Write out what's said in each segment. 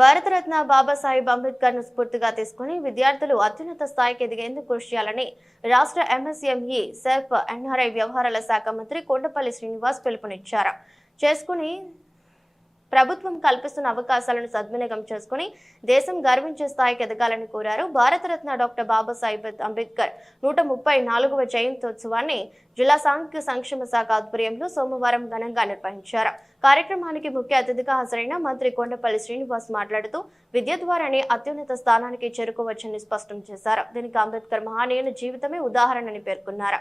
భారతరత్న బాబాసాహెబ్ అంబేద్కర్ ను స్ఫూర్తిగా తీసుకుని విద్యార్థులు అత్యున్నత స్థాయికి ఎదిగేందుకు కృషి చేయాలని రాష్ట్ర ఎంఎస్ఎంఈ సెర్ప్ ఎన్ఆర్ఐ వ్యవహారాల శాఖ మంత్రి కొండపల్లి శ్రీనివాస్ పిలుపునిచ్చారు. ప్రభుత్వం కల్పిస్తున్న అవకాశాలను సద్వినియోగం చేసుకుని దేశం గర్వించే స్థాయికి ఎదగాలని కోరారు. భారతరత్న డాక్టర్ బాబాసాహెబ్ అంబేద్కర్ 134వ జయంత్యోత్సవాన్ని జిల్లా సాంఘిక సంక్షేమ శాఖ ఆధ్వర్యంలో సోమవారం ఘనంగా నిర్వహించారు. కార్యక్రమానికి ముఖ్య అతిథిగా హాజరైన మంత్రి కొండపల్లి శ్రీనివాస్ మాట్లాడుతూ విద్య ద్వారానే అత్యున్నత స్థానానికి చేరుకోవచ్చని స్పష్టం చేశారు. దీనికి అంబేద్కర్ మహనీయుని జీవితమే ఉదాహరణని పేర్కొన్నారు.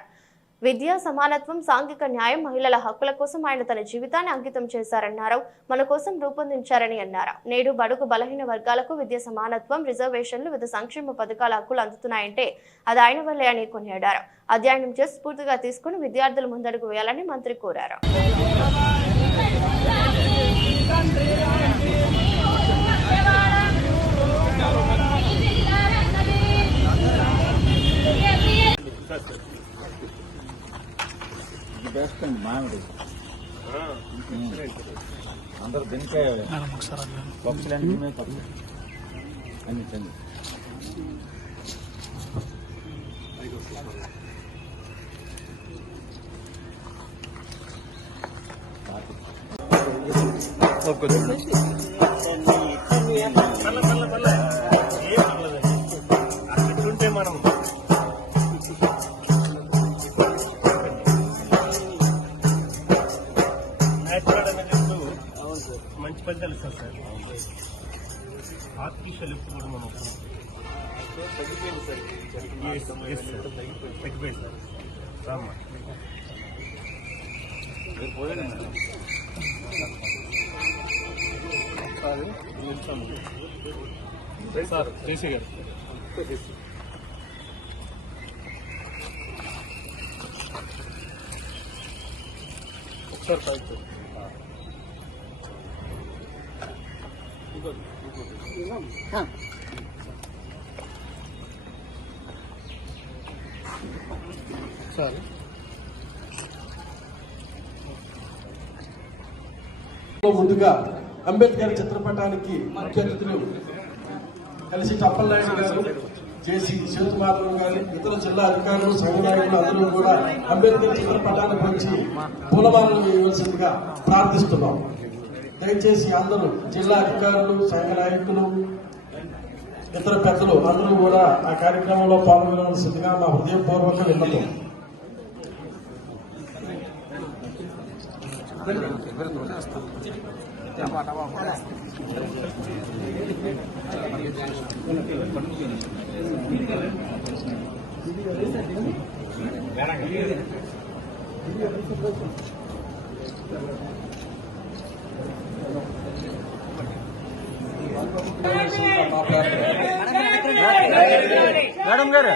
విద్య, సమానత్వం, సాంఘిక న్యాయం, మహిళల హక్కుల కోసం ఆయన తన జీవితాన్ని అంకితం చేశారన్నారు. మన కోసం రూపొందించారని అన్నారు. నేడు బడుగు బలహీన వర్గాలకు విద్య, సమానత్వం, రిజర్వేషన్లు, వివిధ సంక్షేమ పథకాల హక్కులు అందుతున్నాయంటే అది ఆయన వల్లే అని కొనియాడారు. అధ్యయనం చేసి స్ఫూర్తిగా తీసుకుని విద్యార్థులు ముందడుగు వేయాలని మంత్రి కోరారు. బెస్ట్ అండి మామిడి అందరూ బెంకాయ పక్షులన్నీ అన్ని చండి మనం మంచి పని తెలుస్తాం సార్. ఆర్టిఫిషియల్ లిఫ్ట్ కూడా మనం తగ్గిపోయింది సార్. తగ్గిపోయింది సార్. రామ్మా సార్ జేసీ గారు ఒకసారి పైకి సార్ ముందుగా అంబేద్కర్ చిత్రపటానికి ముఖ్య అతిథులు కలిసి టప్పలనాయుడు గారు, జేసీ శివకుమార్ గారు, ఇతర జిల్లా అధికారులు, సంఘ నాయకులు అందరూ కూడా అంబేద్కర్ చిత్రపటానికి వచ్చి పూలమాలలు వేయవలసిందిగా ప్రార్థిస్తున్నాం. దయచేసి అందరూ జిల్లా అధికారులు, సంఘ నాయకులు, ఇతర పెద్దలు అందరూ కూడా ఆ కార్యక్రమంలో పాల్గొనవలసిందిగా మా హృదయపూర్వక విన్నపం. మేడం గారు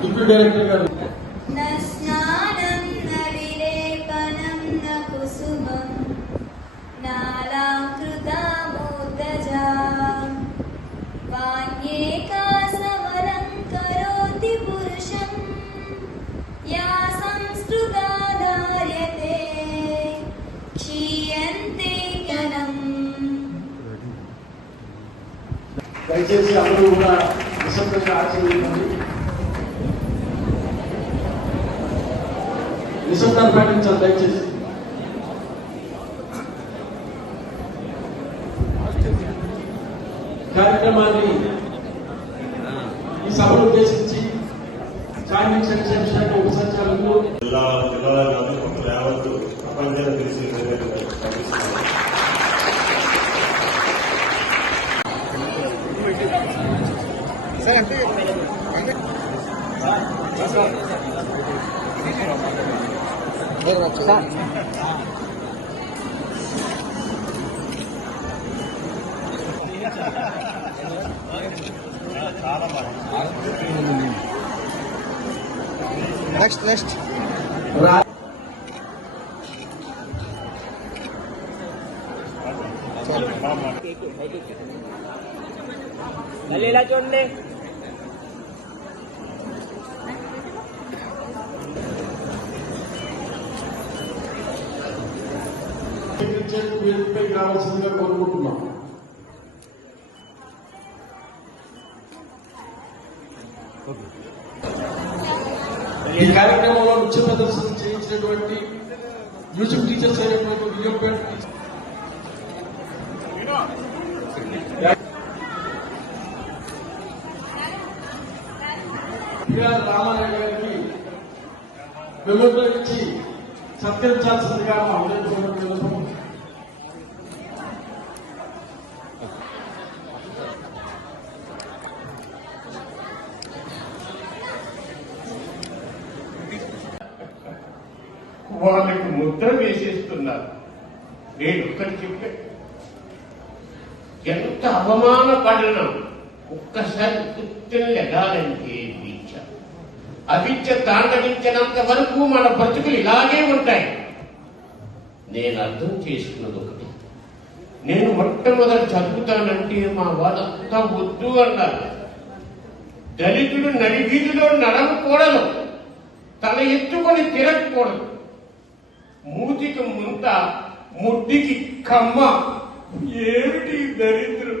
డిప్యూటీ డైరెక్టర్ గారు न स्नानं न विलेपनं न कुसुमं नालाकृतामोदजा वाण्येका समलङ्करोति पुरुषं या संस्कृता धार्यते क्षीयन्ते ज्ञानम् దయచేసి అందరూ కూడా నిశ్శబ్దంగా ఆచరించండి. నిశ్శబ్దాన్ని పాటించాలి దయచేసి. కార్యక్రమాన్ని ఈ సభను ఉద్దేశించి కార్మిక సంక్షేమ శాఖ ఉప సంచాలకులు జిల్లా కాదు మొత్తం యావత్తు ప్రపంచాన్ని తెలిసి నెక్స్ట్ రా- ఇలా చూడండి. వేదికపై కావాల్సిందిగా కోరుకుంటున్నాం. ఈ కార్యక్రమంలో నృత్య ప్రదర్శన చేయించినటువంటి మ్యూజిక్ టీచర్స్ అయినటువంటి విజయంపేట రామారాయణ గారికి వెలుగులో ఇచ్చి సత్కరించాల్సిందిగా మా ఉదయం వాళ్ళకి ముద్ర వేసేస్తున్నారు. నేను ఒక్కటి చెప్పే ఎంత అవమానపడినా ఒక్కసారి గుర్తుని లెగాలంటే విద్య అవిద్య తాండవించినంత వరకు మన బ్రతుకులు ఇలాగే ఉంటాయి. నేను అర్థం చేసుకున్నది ఒకటి, నేను మొట్టమొదటి చదువుతానంటే మా వాళ్ళంతా వద్దు అన్నారు. దళితుడు నడివీధిలో నడవకూడదు, తల ఎత్తుకొని తిరగకూడదు, మూతికి ముంత ముడ్డికి కమ్మ. ఏమిటి దరిద్రం?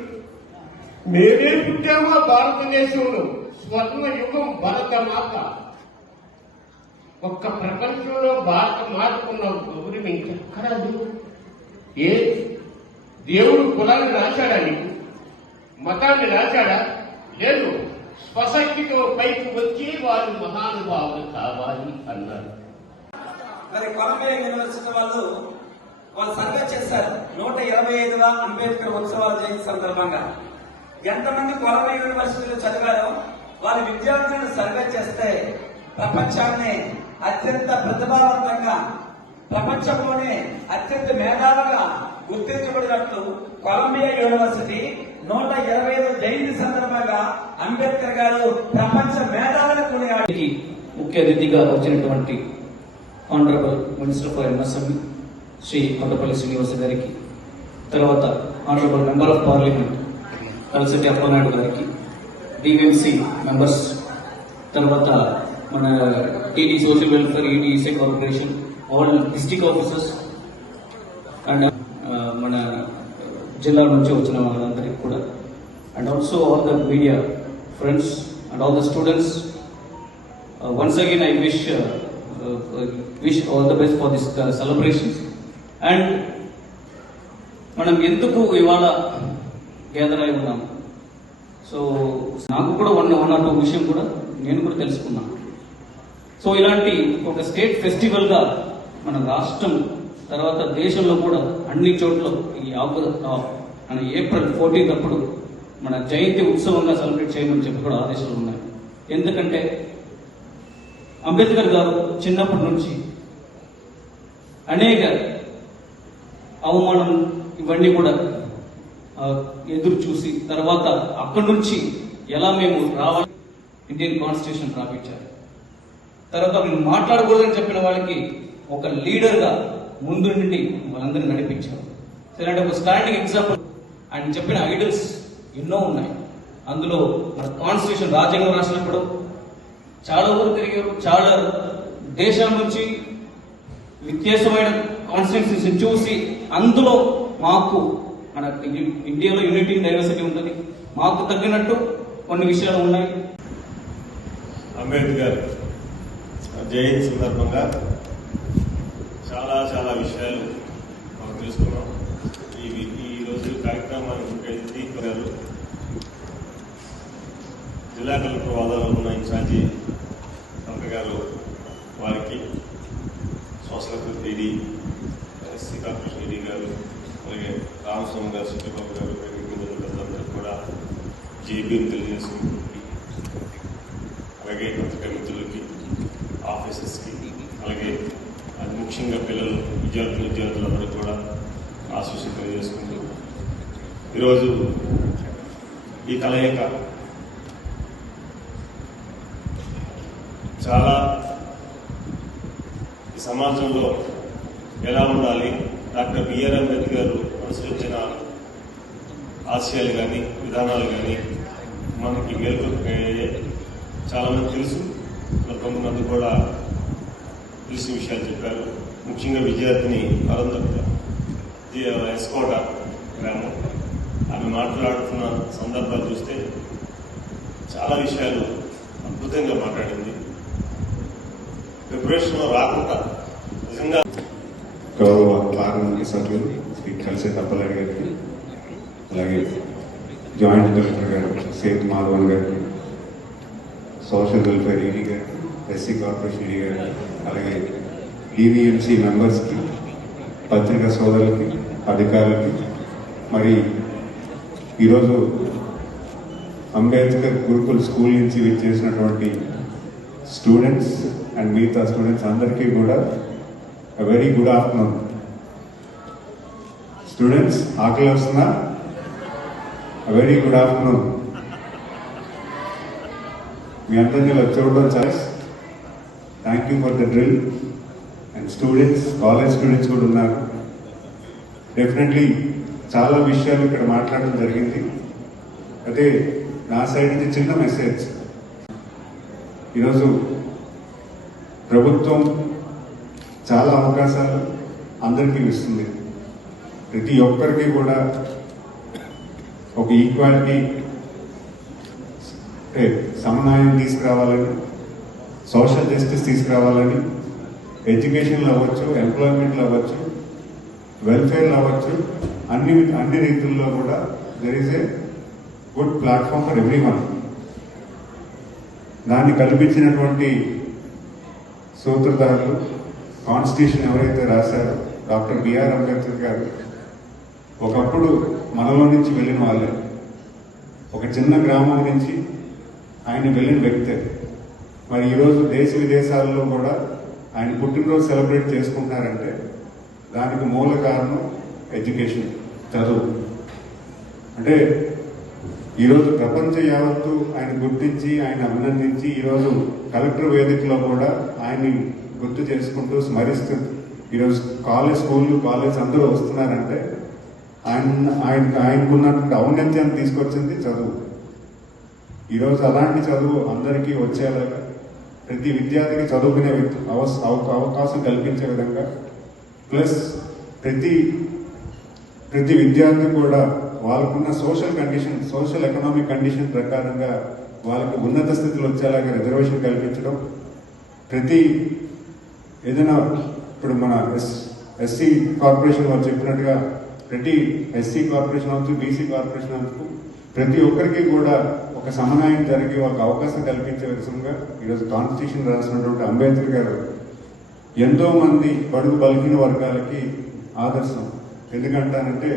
మేమే పుట్టామా భారతదేశంలో? స్వర్ణ యుగం భరతమాత. ఒక్క ప్రపంచంలో భారత మాతకున్న గౌరవం ఇంకెక్కడా లేదు. ఏ దేవుడు కులాన్ని రాశాడా? నీకు మతాన్ని రాశాడా? లేదు. స్వశక్తితో పైకి వచ్చి వారు మహానుభావులు కావాలి అన్నారు. మరి కొలంబియా యూనివర్సిటీ వాళ్ళు సర్వే చేశారు 125వ అంబేద్కర్ ఉత్సవాల జయంతి సందర్భంగా ఎంతమంది కొలంబియా యూనివర్సిటీలో చదివారో వాళ్ళ విద్యార్థులను సర్వే చేస్తే ప్రపంచాన్ని అత్యంత ప్రతిభావంతంగా, ప్రపంచంలోనే అత్యంత మేధావుగా గుర్తించబడినట్లు కొలంబియా యూనివర్సిటీ 125వ జయంతి సందర్భంగా అంబేద్కర్ గారు ప్రపంచ మేధావులను కొనియాడి ముఖ్య అతిథిగా వచ్చినటువంటి honourable minister for MSME Shri Kondapalli Srinivasa గారికి, తర్వాత honourable member of parliament Kalisetti Appalanaidu గారికి, డిఎంసీ మెంబర్స్, తర్వాత మన టీడీ social welfare, EDC corporation, all district officers and మన జిల్లా నుంచి వచ్చిన వాళ్ళందరికీ కూడా, and also all the media friends and all the students. Once again I wish all the best for this celebrations. And మనం ఎందుకు ఇవాళ గ్యాదర్ అయి ఉన్నాం? సో నాకు కూడా వన్ ఆర్ టూ విషయం కూడా నేను కూడా తెలుసుకున్నాను. సో ఇలాంటి ఒక స్టేట్ ఫెస్టివల్ గా మన రాష్ట్రం తర్వాత దేశంలో కూడా అన్ని చోట్ల ఈ మన April 14 అప్పుడు మన జయంతి ఉత్సవంగా సెలబ్రేట్ చేయమని చెప్పి కూడా ఆదేశాలు ఉన్నాయి. ఎందుకంటే అంబేద్కర్ గారు చిన్నప్పటి నుంచి అనేక అవమానం ఇవన్నీ కూడా ఎదురు చూసి తర్వాత అక్కడి నుంచి ఎలా మేము రావాలి ఇండియన్ కాన్స్టిట్యూషన్ రాపించారు. తర్వాత మేము మాట్లాడకూడదని చెప్పిన వాళ్ళకి ఒక లీడర్గా ముందు నుండి వాళ్ళందరినీ నడిపించారు. ఇలాంటి ఒక స్టాండింగ్ ఎగ్జాంపుల్ ఆయన చెప్పిన ఐడల్స్ ఎన్నో ఉన్నాయి. అందులో మన కాన్స్టిట్యూషన్ రాజ్యాంగం రాసినప్పుడు చాలా ఊరు తిరిగారు, చాలా దేశాల నుంచి వ్యత్యాసమైన కాన్స్టిట్యూన్సీస్ చూసి అందులో మాకు మన ఇండియాలో యూనిటీ డైవర్సిటీ ఉంటుంది, మాకు తగ్గినట్టు కొన్ని విషయాలు ఉన్నాయి. అంబేద్కర్ జయంతి సందర్భంగా చాలా విషయాలు మనం తెలుసుకున్నాం. ఈ రోజు కార్యక్రమానికి దీప్ గారు, జిల్లా కలెక్టర్ హోదాలో ఉన్న ఇన్ఛార్జి కలెక్టర్ గారు, వారికి social ED, SC corporation ED గారు, అలాగే రామస్వామి గారు, సిద్ధిబాబు గారు, అందరూ కూడా జేబీని తెలియజేసుకుంటూ, అలాగే పత్రికా మిత్రులకి, ఆఫీసర్స్కి, అలాగే అది ముఖ్యంగా పిల్లలు, విద్యార్థులందరూ కూడా ఆశీస్సులు తెలియజేసుకుంటూ, ఈరోజు ఈ కలయిక చాలా ఈ సమాజంలో ఎలా ఉండాలి, డాక్టర్ బిఆర్ అంబేద్కర్ గారు అనుసరించిన ఆశయాలు కానీ విధానాలు కానీ మనకి మేల్కొల్పే చాలామంది తెలుసు. కొంతమంది కూడా తెలిసిన విషయాలు చెప్పారు. ముఖ్యంగా విద్యార్థిని అరుంధతి ఎస్కోట గ్రామం, ఆమె మాట్లాడుతున్న సందర్భాలు చూస్తే చాలా విషయాలు అద్భుతంగా మాట్లాడింది. ప్రిపరేషన్లో రాకుండా నిజంగా గౌరవ పార్లమెంట్ సభ్యులు శ్రీ కలిసేటి అప్పలనాయుడు గారికి, అలాగే జాయింట్ కలెక్టర్ గారు సేత్ మాధవన్ గారికి, సోషల్ వెల్ఫేర్ ఈడీ గారికి, ఎస్సీ కార్పొరేషన్ ఈడీ గారికి, అలాగే ఈవీఎంసీ మెంబర్స్కి, పత్రికా సోదరులకి, అధికారులకి, మరి ఈరోజు అంబేద్కర్ గురుకుల్ స్కూల్ నుంచి విచ్చేసినటువంటి స్టూడెంట్స్ అండ్ మిగతా స్టూడెంట్స్ అందరికీ కూడా వెరీ గుడ్ ఆఫ్టర్నూన్. స్టూడెంట్స్ ఆకలి వస్తున్నా? Very good afternoon. మీ అందరినీ చూడడం చాలా thank you for the drill. And students, college students కూడా ఉన్నారు. డెఫినెట్లీ చాలా విషయాలు ఇక్కడ మాట్లాడడం జరిగింది. అదే నా సైడ్ నుంచి చిన్న మెసేజ్. ఈరోజు ప్రభుత్వం చాలా అవకాశాలు అందరికీ ఇస్తుంది. ప్రతి ఒక్కరికి కూడా ఒక ఈక్వాలిటీ, సమన్వయం తీసుకురావాలని, సోషల్ జస్టిస్ తీసుకురావాలని, ఎడ్యుకేషన్లో అవ్వచ్చు, ఎంప్లాయ్మెంట్లో అవ్వచ్చు, వెల్ఫేర్లో అవ్వచ్చు, అన్ని రీతుల్లో కూడా there is a good platform for every one. దాన్ని కల్పించినటువంటి సూత్రధారులు, కాన్స్టిట్యూషన్ ఎవరైతే రాశారో డాక్టర్ బిఆర్ అంబేద్కర్ గారు ఒకప్పుడు మనలో నుంచి వెళ్ళిన వాళ్ళే. ఒక చిన్న గ్రామం నుంచి ఆయన వెళ్ళిన వ్యక్తే. మరి ఈరోజు దేశ విదేశాల్లో కూడా ఆయన పుట్టినరోజు సెలబ్రేట్ చేసుకుంటున్నారంటే దానికి మూల కారణం ఎడ్యుకేషన్, చదువు. అంటే ఈరోజు ప్రపంచ యావత్తు ఆయన గుర్తించి, ఆయన అభినందించి, ఈరోజు కలెక్టర్ వేదికలో కూడా ఆయన్ని గుర్తు చేసుకుంటూ స్మరిస్తూ ఈరోజు స్కూళ్ళు, కాలేజ్ అందరూ వస్తున్నారంటే ఆయనకున్నటువంటి ఔన్నత్యాన్ని తీసుకొచ్చింది చదువు. ఈరోజు అలాంటి చదువు అందరికీ వచ్చేలాగా, ప్రతి విద్యార్థికి చదువుకునే అవకాశం కల్పించే విధంగా, ప్లస్ ప్రతి విద్యార్థి కూడా వాళ్ళకున్న సోషల్ ఎకనామిక్ కండిషన్ ప్రకారంగా వాళ్ళకి ఉన్నత స్థితిలో వచ్చేలాగా రిజర్వేషన్ కల్పించడం. ఏదైనా ఇప్పుడు మన ఎస్సీ కార్పొరేషన్ వాళ్ళు చెప్పినట్టుగా ప్రతి ఎస్సీ కార్పొరేషన్ అవచ్చు, బీసీ కార్పొరేషన్ అవచ్చు, ప్రతి ఒక్కరికి కూడా ఒక సమన్వయం జరిగి వాళ్ళకి అవకాశం కల్పించే విధంగా ఈరోజు కాన్స్టిట్యూషన్ రాసినటువంటి అంబేద్కర్ గారు ఎంతో మంది బడుగు బలహీన వర్గాలకి ఆదర్శం. ఎందుకంటానంటే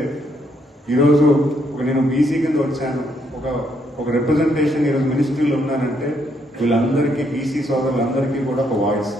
ఈరోజు నేను బీసీ కింద వచ్చాను, ఒక రిప్రజెంటేషన్ ఈరోజు మినిస్ట్రీలో ఉన్నానంటే వీళ్ళందరికీ, బీసీ సోదరులందరికీ కూడా ఒక వాయిస్.